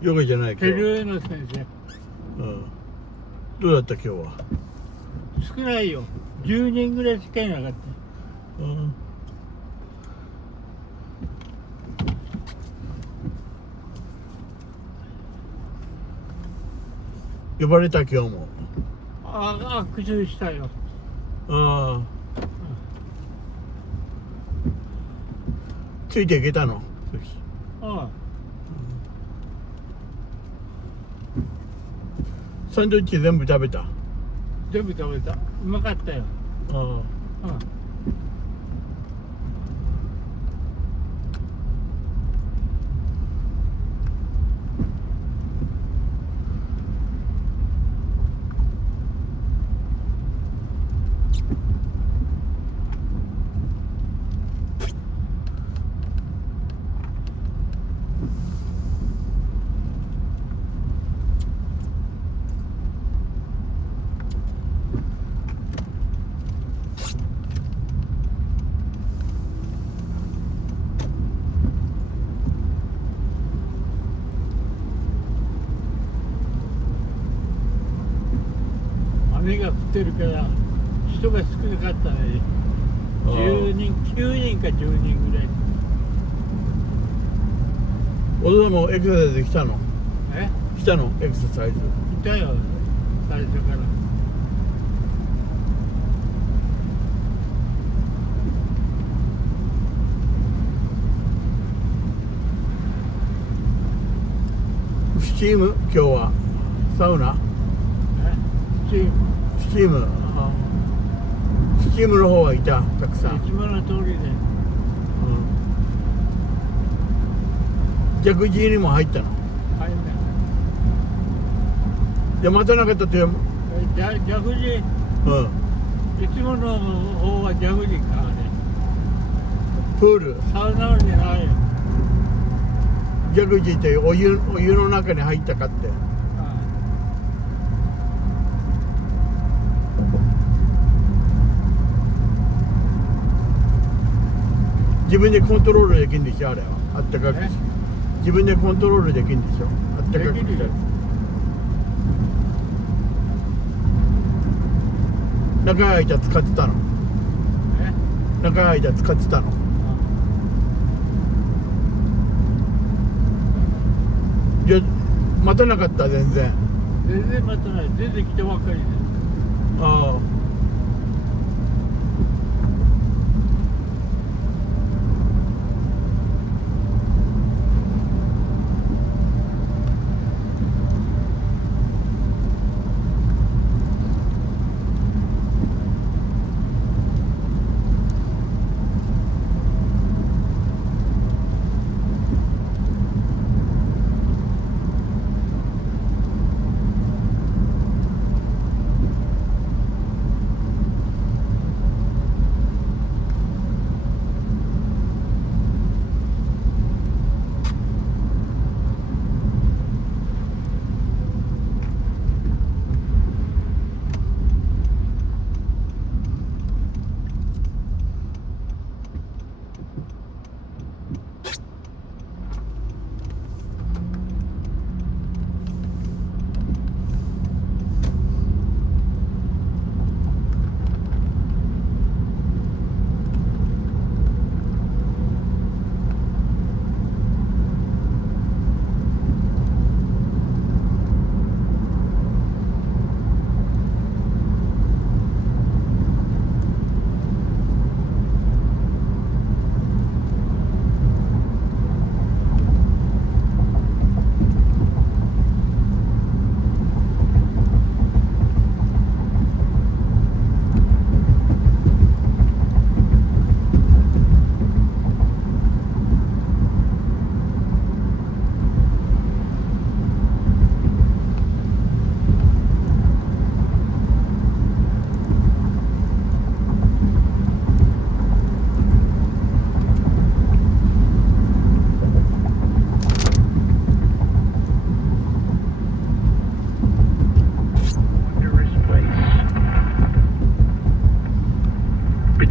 ヨガじゃない今日。ペルーの先生。うん。どうだった今日は。少ないよ。10人ぐらいしかいなかった。うん。呼ばれた今日も。握手したよ。ああ。ついていけたの。ああ。サンドイッチ全部食べた。全部食べた。うまかったよ。ああ。雨が降ってるから人が少なかったね。10人、9人か10人ぐらい。お父さんもエクササイズ来たの？え？来たの？エクササイズ。いたよ、最初から。スチーム今日はサウナ？スチーム。スチーム。スチームの方はいたくさん。いつもの通りで。ジャグジーにも入ったの？はいね。いや待たなかったって。ジャグジー。いつもの方はジャグジーかね。プール。サウナじゃないよ。ジャグジーってお湯の中に入ったかって。自分でコントロールできるんでしょあれは。あったかく。自分でコントロールできるんでしょあったかくして。長い間使ってたの？長い間使ってたの？いや待たなかった全然。全然待たない。全然来たばっかりです。ああ。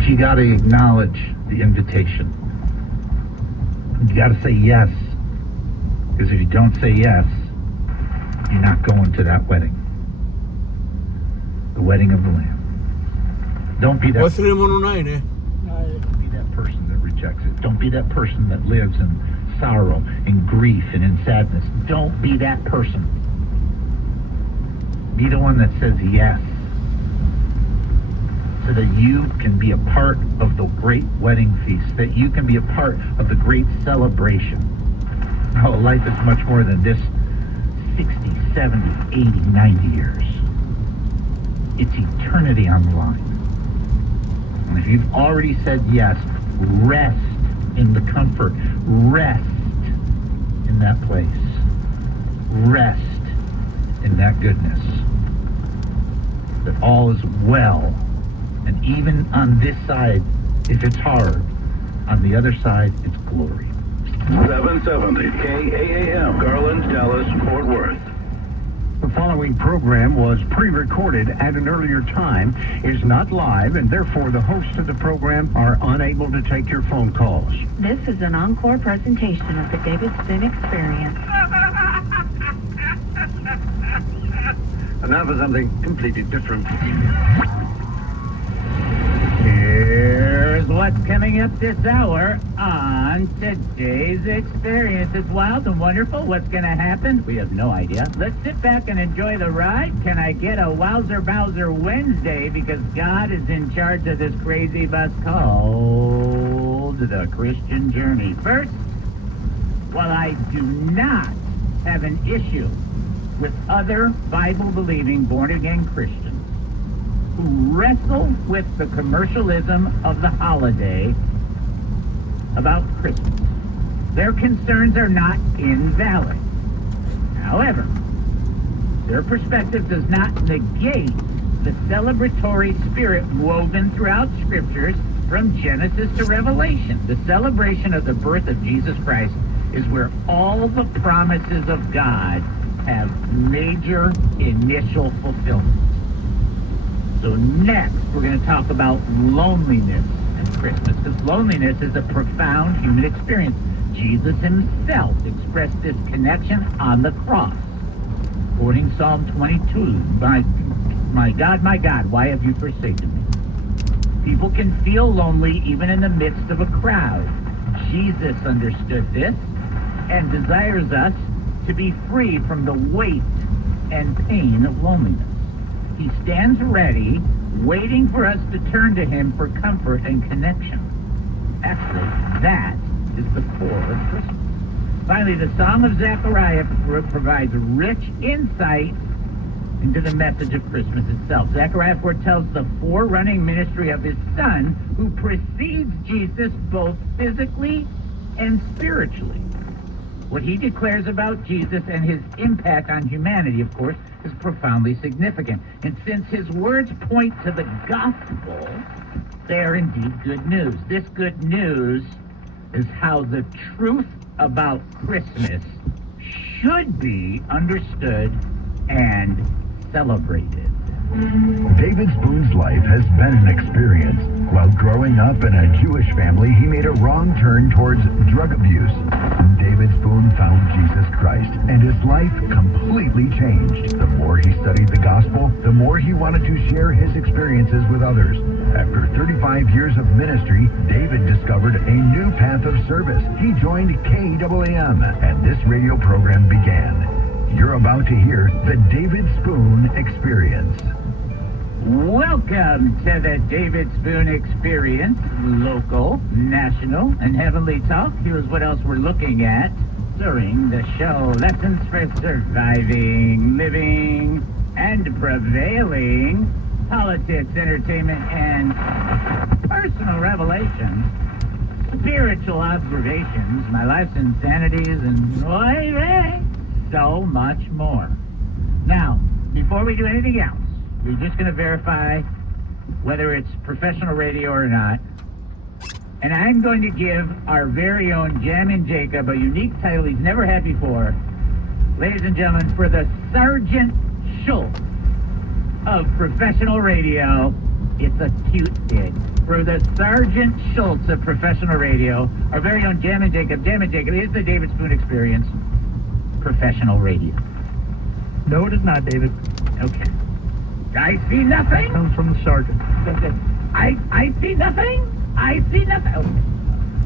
You got to acknowledge the invitation. You got to say yes. Because if you don't say yes, you're not going to that wedding. The wedding of the Lamb. Don't be that. 忘れ物ないね。 Don't be that person that rejects it. Don't be that person that lives in sorrow, in grief, and in sadness. Don't be that person. Be the one that says yes, so that you can be a part of the great wedding feast, that you can be a part of the great celebration. Oh, life is much more than this 60, 70, 80, 90 years. It's eternity on the line. And if you've already said yes, rest in the comfort. Rest in that place. Rest in that goodness. That all is well. And even on this side, if it's hard, on the other side, it's glory. 770 KAAM, Garland, Dallas, Fort Worth. The following program was pre-recorded at an earlier time, is not live, and therefore the hosts of the program are unable to take your phone calls. This is an encore presentation of the David Spoon Experience. And now for something completely different. Here's what's coming up this hour on today's experience. It's wild and wonderful. What's going to happen? We have no idea. Let's sit back and enjoy the ride. Can I get a Wowzer Bowser Wednesday? Because God is in charge of this crazy bus called the Christian Journey. First, while I do not have an issue with other Bible-believing, born-again Christians who wrestle with the commercialism of the holiday about Christmas. Their concerns are not invalid. However, their perspective does not negate the celebratory spirit woven throughout scriptures from Genesis to Revelation. The celebration of the birth of Jesus Christ is where all the promises of God have major initial fulfillment. So next, we're going to talk about loneliness and Christmas, because loneliness is a profound human experience. Jesus himself expressed this connection on the cross, quoting Psalm 22, my God, why have you forsaken me? People can feel lonely even in the midst of a crowd. Jesus understood this and desires us to be free from the weight and pain of loneliness. He stands ready, waiting for us to turn to him for comfort and connection. Actually, that is the core of Christmas. Finally, the Song of Zechariah provides rich insight into the message of Christmas itself. Zechariah foretells the forerunning ministry of his son, who precedes Jesus both physically and spiritually. What he declares about Jesus and his impact on humanity, of course, is profoundly significant. And since his words point to the gospel, they are indeed good news. This good news is how the truth about Christmas should be understood and celebrated. David Spoon's life has been an experience. While growing up in a Jewish family, he made a wrong turn towards drug abuse. David Spoon found Jesus Christ, and his life completely changed. The more he studied the gospel, the more he wanted to share his experiences with others. After 35 years of ministry, David discovered a new path of service. He joined KAAM, and this radio program began. You're about to hear the David Spoon Experience. Welcome to the David Spoon Experience, local, national, and heavenly talk. Here's what else we're looking at during the show. Lessons for surviving, living, and prevailing. Politics, entertainment, and personal revelations. Spiritual observations, my life's insanities, and so much more. Now, before we do anything else, we're just going to verify whether it's professional radio or not. And I'm going to give our very own Jammin' Jacob a unique title he's never had before. Ladies and gentlemen, for the Sergeant Schultz of professional radio, it's a cute kid. For the Sergeant Schultz of professional radio, our very own Jammin' Jacob. Jammin' Jacob, it's the David Spoon Experience. professional radio? No, it is not, David. Okay. I see nothing. Comes from the sergeant. I see nothing. I see nothing. Oh,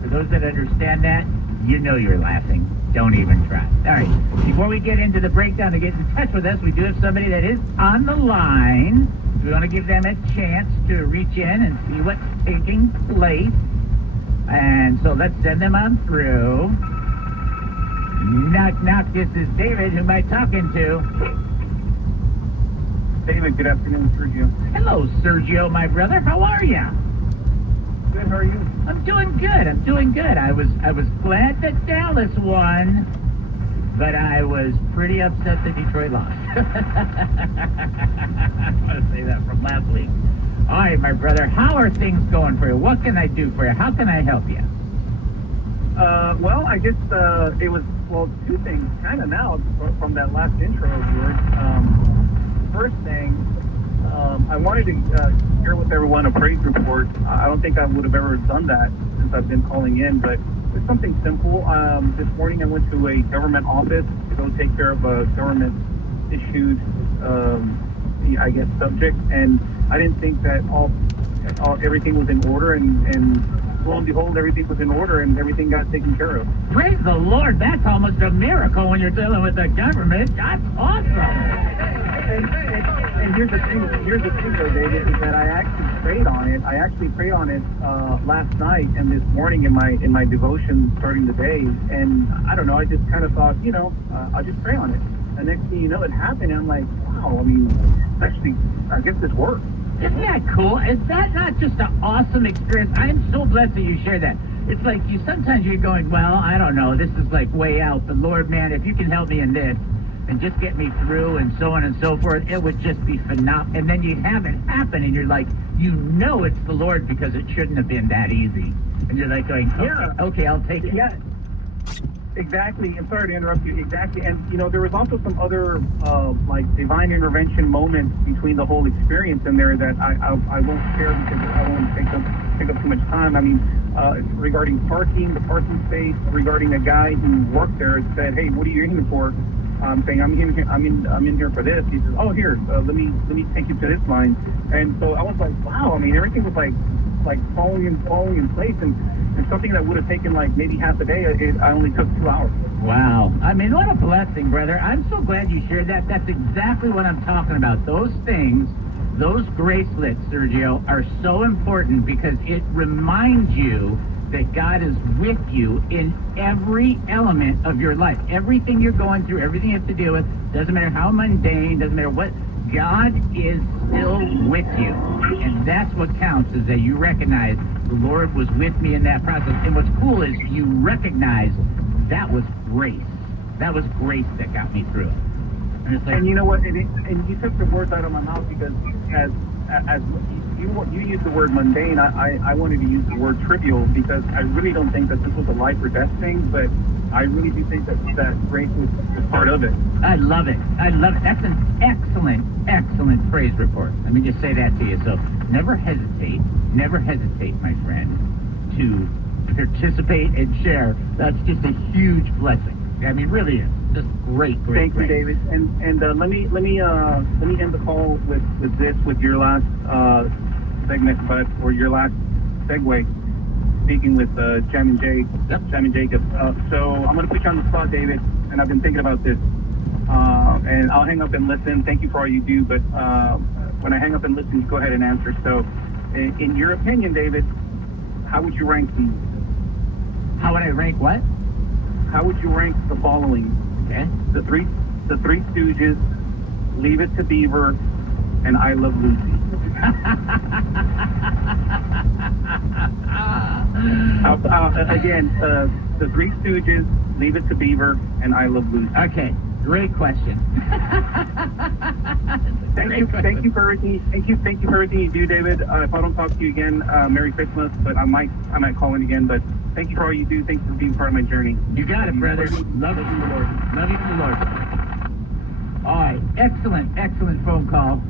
for those that understand that, you know you're laughing. Don't even try. All right. Before we get into the breakdown to get in touch with us, we do have somebody that is on the line. We want to give them a chance to reach in and see what's taking place. And so let's send them on through. Knock, knock. This is David. Who am I talking to? David, good afternoon, Sergio. Hello, Sergio, my brother. How are you? Good, how are you? I'm doing good. I'm doing good. I was glad that Dallas won, but I was pretty upset that Detroit lost. I want to say that from last week. All right, my brother. How are things going for you? What can I do for you? How can I help you? Well, I guess it was, two things, kind of now, from that last intro of yours. First thing, I wanted to share with everyone a praise report. I don't think I would have ever done that since I've been calling in, but it's something simple. This morning I went to a government office to go take care of a government-issued, I guess, subject, and I didn't think that everything was in order, and lo and behold, everything was in order, and everything got taken care of. Praise the Lord. That's almost a miracle when you're dealing with the government. That's awesome. And here's the thing, though, David, is that I actually prayed on it. Last night and this morning in my devotion starting the day. And I don't know, I just kind of thought, I'll just pray on it. And next thing you know, it happened. And I'm like, wow, I mean, actually, I guess this worked. Isn't that cool? Is that not just an awesome experience? I'm so blessed that you share that. It's like sometimes you're going, well, I don't know, this is like way out. But Lord, man, if you can help me in this, and just get me through and so on and so forth, it would just be phenomenal. And then you have it happen and you're like, it's the Lord because it shouldn't have been that easy. And you're like going, okay, I'll take it. Yeah, exactly. I'm sorry to interrupt you. Exactly. And, there was also some other, divine intervention moments between the whole experience in there that I won't share because I won't take up too much time. I mean, regarding parking, the parking space, regarding a guy who worked there and said, hey, what are you in for? I'm saying I'm in here for this. He says, oh, here, let me take you to this line. And so I was like, wow. I mean, everything was like falling in place, and something that would have taken like maybe half a day, I only took 2 hours. Wow. I mean, what a blessing, brother. I'm so glad you shared that. That's exactly what I'm talking about. Those things, those gracelets, Sergio, are so important because it reminds you that God is with you in every element of your life. Everything you're going through, everything you have to deal with, doesn't matter how mundane, doesn't matter what, God is still with you. And that's what counts, is that you recognize the Lord was with me in that process. And what's cool is you recognize that was grace. That was grace that got me through it. And it's like, and you know what? And you took the words out of my mouth because as you used the word mundane, I wanted to use the word trivial because I really don't think that this was a life or death thing, but I really do think that grace was part of it. I love it. That's an excellent praise report. Let me just say that to you. So never hesitate, my friend, to participate and share. That's just a huge blessing. I mean, really is. Just great. Thank you, David. And let me end the call with your last segment, or your last segue. Speaking with Jam and Jacob. So I'm going to put you on the spot, David, and I've been thinking about this. And I'll hang up and listen. Thank you for all you do, but when I hang up and listen, you go ahead and answer. So, in your opinion, David, how would you rank these? How would I rank what? How would you rank the following? Okay. The Three Stooges, Leave It to Beaver, and I Love Lucy. Again, the Three Stooges, Leave It to Beaver, and I Love Lucy. Okay, great question. Thank you for everything. Thank you for everything you do, David. If I don't talk to you again, Merry Christmas. But I might call in again. But thank you for all you do. Thanks for being part of my journey. You got it, brother. Love you from the Lord. Love you from the Lord. All right, excellent phone call.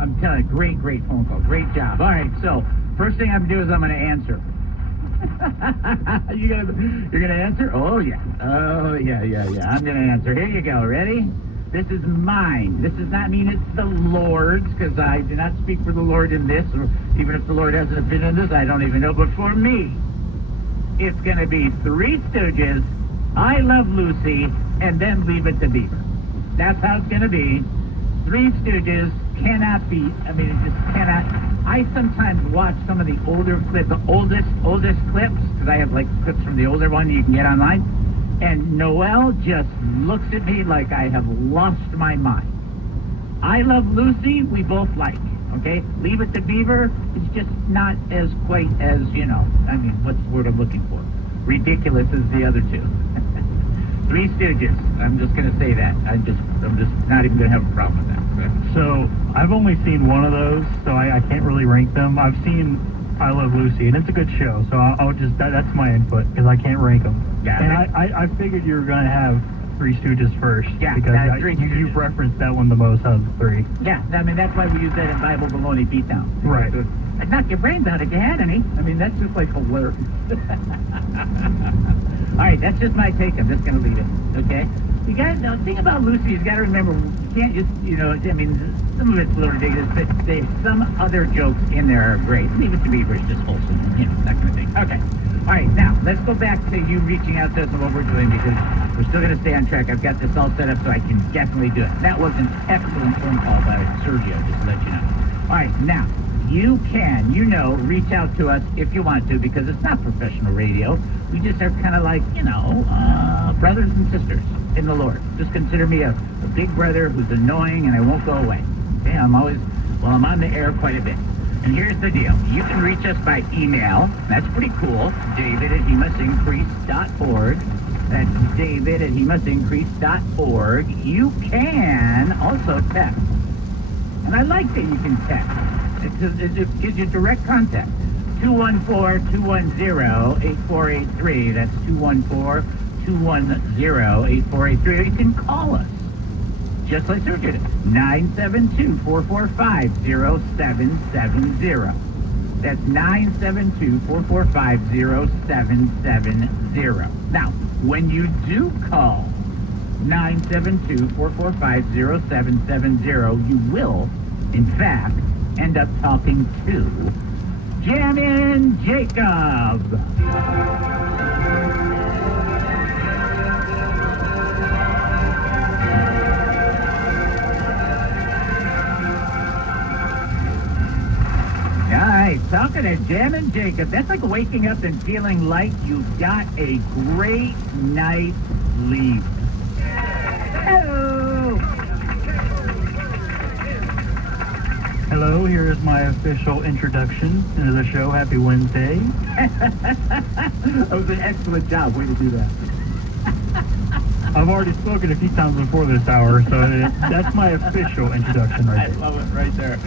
I'm telling you, great phone call. Great job. All right, so first thing I'm going to do is I'm going to answer. You're gonna answer? Oh yeah. I'm gonna answer. Here you go. Ready? This is mine. This does not mean it's the Lord's, because I do not speak for the Lord in this, or even if the Lord has an opinion on this, I don't even know. But for me, it's gonna be Three Stooges, I Love Lucy, and then Leave It to Beaver. That's how it's gonna be. Three Stooges cannot be. I mean, it just cannot. I sometimes watch some of the older clips, the oldest clips, because I have like clips from the older one you can get online. And Noel just looks at me like I have lost my mind. I Love Lucy, we both like. Okay? Leave It to Beaver, it's just not as quite as, I mean, what's the word I'm looking for? Ridiculous as the other two. Three Stooges. I'm just going to say that. I'm just not even going to have a problem with that. So I've only seen one of those, so I can't really rank them. I've seen I Love Lucy, and it's a good show, so I'll just, that's my input, because I can't rank them. Yeah, and I figured you were going to have Three Stooges first, yeah, because you've referenced that one the most out of the three. Yeah, I mean, that's why we use that in Bible Baloney Beatdown. Right. I'd knock your brains out if you had any. I mean, that's just like hilarious. All right, that's just my take. I'm just going to leave it, okay? You got to, the thing about Lucy, you got to remember, you can't just, I mean, some of it's a little ridiculous, but some other jokes in there are great. Leave It to Beaver is just wholesome, that kind of thing. Okay. All right, now, let's go back to you reaching out to us and what we're doing, because we're still going to stay on track. I've got this all set up so I can definitely do it. That was an excellent phone call by Sergio, just to let you know. All right, now, you can, reach out to us if you want to, because it's not professional radio. We just are kind of like, brothers and sisters in the Lord. Just consider me a big brother who's annoying and I won't go away. Okay, I'm on the air quite a bit. And here's the deal. You can reach us by email. That's pretty cool. David@hemustincrease.org. That's David@hemustincrease.org. You can also text. And I like that you can text. It gives you direct contact. 214-210-8483. That's 214-210-8483. Or you can call us. Just like Sergio did. 972-445-0770. That's 972-445-0770. Now, when you do call 972-445-0770, you will, in fact, end up talking to Jammin' Jacob. Nice. Talking to Jammin' Jacob. That's like waking up and feeling like you've got a great night's sleep. Hello. Hello, here is my official introduction into the show. Happy Wednesday. That was an excellent job. Way to do that. I've already spoken a few times before this hour, so that's my official introduction right there. I love it right there.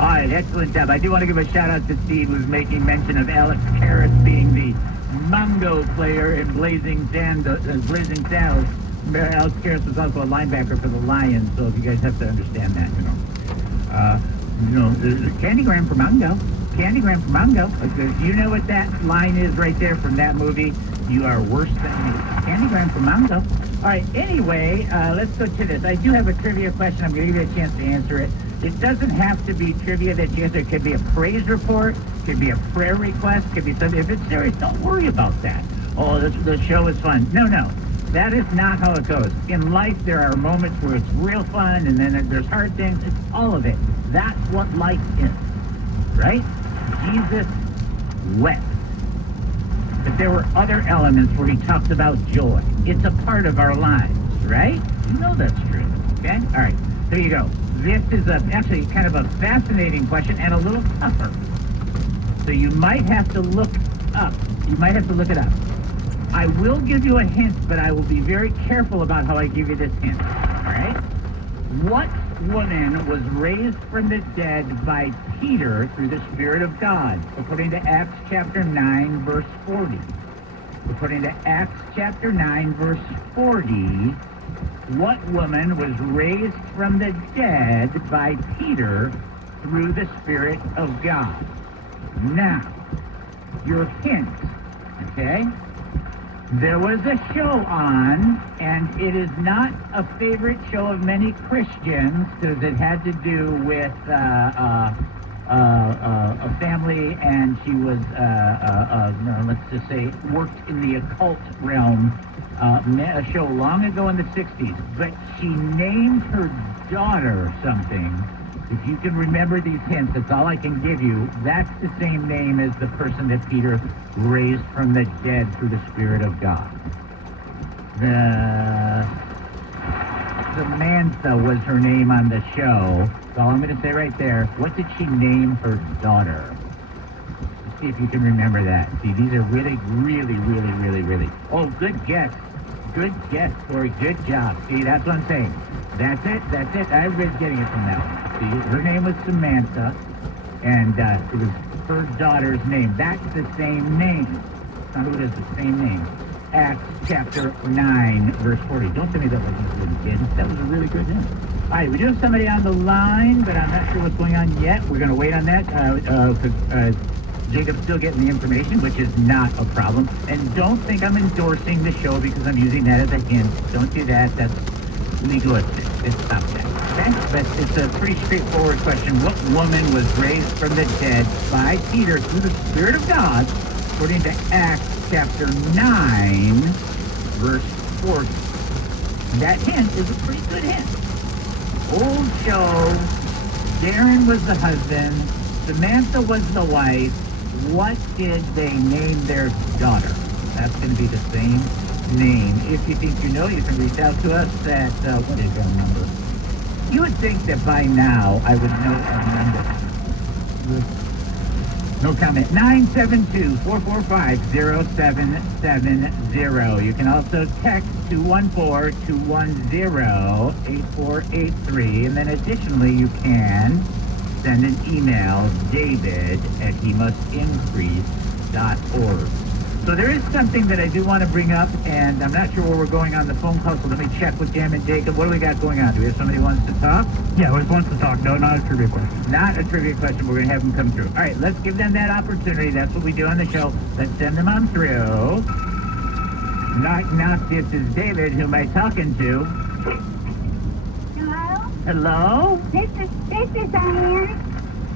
All right, excellent job. I do want to give a shout out to Steve, who's making mention of Alex Karras being the Mungo player in Blazing Saddles. Alex Karras was also a linebacker for the Lions, so if you guys have to understand that, the Candygram for Mungo. Candygram for Mungo. You know what that line is right there from that movie? You are worse than me. Candygram for Mungo. All right, anyway, let's go to this. I do have a trivia question. I'm going to give you a chance to answer it. It doesn't have to be trivia that you answer. It could be a praise report. It could be a prayer request. It could be something. If it's serious, don't worry about that. Oh, the show is fun. No. That is not how it goes. In life, there are moments where it's real fun, and then there's hard things. It's all of it. That's what life is, right? Jesus wept. But there were other elements where he talks about joy. It's a part of our lives, right? You know that's true, okay? All right, there you go. This is actually kind of a fascinating question and a little tougher. So you might have to look up. You might have to look it up. I will give you a hint, but I will be very careful about how I give you this hint, all right? What woman was raised from the dead by Peter through the Spirit of God, according to Acts chapter 9, verse 40. According to Acts chapter 9, verse 40, what woman was raised from the dead by Peter through the Spirit of God? Now, your hint Okay? There was a show on, and it is not a favorite show of many Christians because it had to do with a family, and she was, let's just say, worked in the occult realm. A show long ago in the 60s, but she named her daughter something. If you can remember these hints, that's all I can give you. That's the same name as the person that Peter raised from the dead through the Spirit of God. Samantha was her name on the show. That's all I'm going to say right there. What did she name her daughter? Let's see if you can remember that. See, these are really. Oh, good guess. Good guess, Corey. Good job. See, that's what I'm saying. That's it. Everybody's getting it from that one. See, her name was Samantha, and it was her daughter's name. That's the same name. Now, who has the same name? Acts chapter 9, verse 40. Don't tell me that wasn't good, kids. That was a really good hint. All right, we do have somebody on the line, but I'm not sure what's going on yet. We're going to wait on that because Jacob's still getting the information, which is not a problem. And don't think I'm endorsing the show because I'm using that as a hint. Don't do that. That's legalistic. Just stop that. Okay? But it's a pretty straightforward question. What woman was raised from the dead by Peter through the Spirit of God, according to Acts chapter 9, verse 40? That hint is a pretty good hint. Old show. Darren was the husband. Samantha was the wife. What did they name their daughter? That's going to be the same name. If you think you know, you can reach out to us at, what is our number? You would think that by now I would know our number. No comment. 972-445-0770. You can also text 214-210-8483. And then additionally, you can send an email, david@hemustincrease.org. So there is something that I do want to bring up, and I'm not sure where we're going on the phone call, so let me check with Jam and Jacob. What do we got going on? Do we have somebody who wants to talk? Yeah, who wants to talk? No, not a trivia question. Not a trivia question. We're going to have them come through. All right, let's give them that opportunity. That's what we do on the show. Let's send them on through. Knock, knock. This is David. Who am I talking to? Hello? Hello? This is Diane.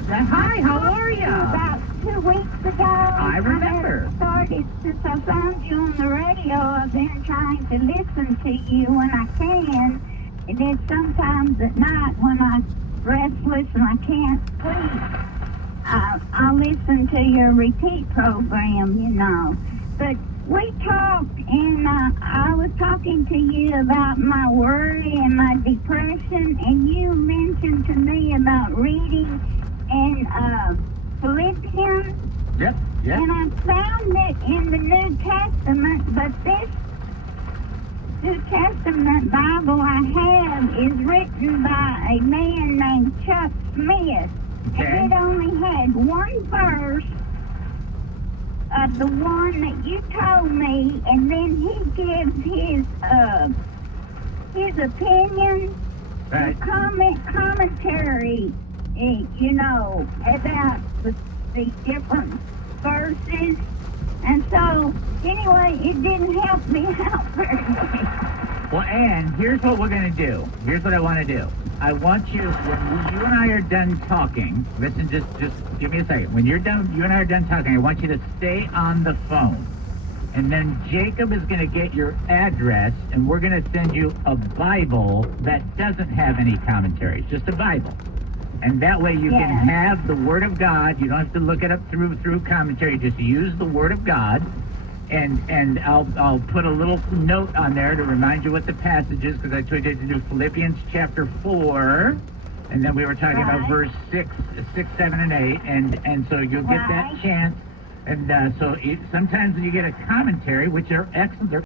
Hi, how are you? About 2 weeks ago. I remember. I started, since I found you on the radio, I've been trying to listen to you when I can. And then sometimes at night when I'm restless and I can't sleep, I'll listen to your repeat program, you know. But we talked, and I was talking to you about my worry and my depression, and you mentioned to me about reading in Philippians. Yep. And I found it in the New Testament, but this New Testament Bible I have is written by a man named Chuck Smith. Okay. And it only had one verse of the one that you told me, and then he gives his opinion, Right. commentary, you know, about the different verses. And so, anyway, it didn't help me out very much. Well, Ann, here's what we're going to do. Here's what I want to do. I want you, when you and I are done talking, listen, just give me a second. When you're done, you and I are done talking, I want you to stay on the phone. And then Jacob is going to get your address, and we're going to send you a Bible that doesn't have any commentaries, just a Bible. And that way you can have the Word of God. You don't have to look it up through commentary. Just use the Word of God. And I'll put a little note on there to remind you what the passage is, because I told you to do Philippians chapter 4, and then we were talking about verse 6, 7, and 8, and so you'll get that chance. And so sometimes when you get a commentary, which are excellent, they're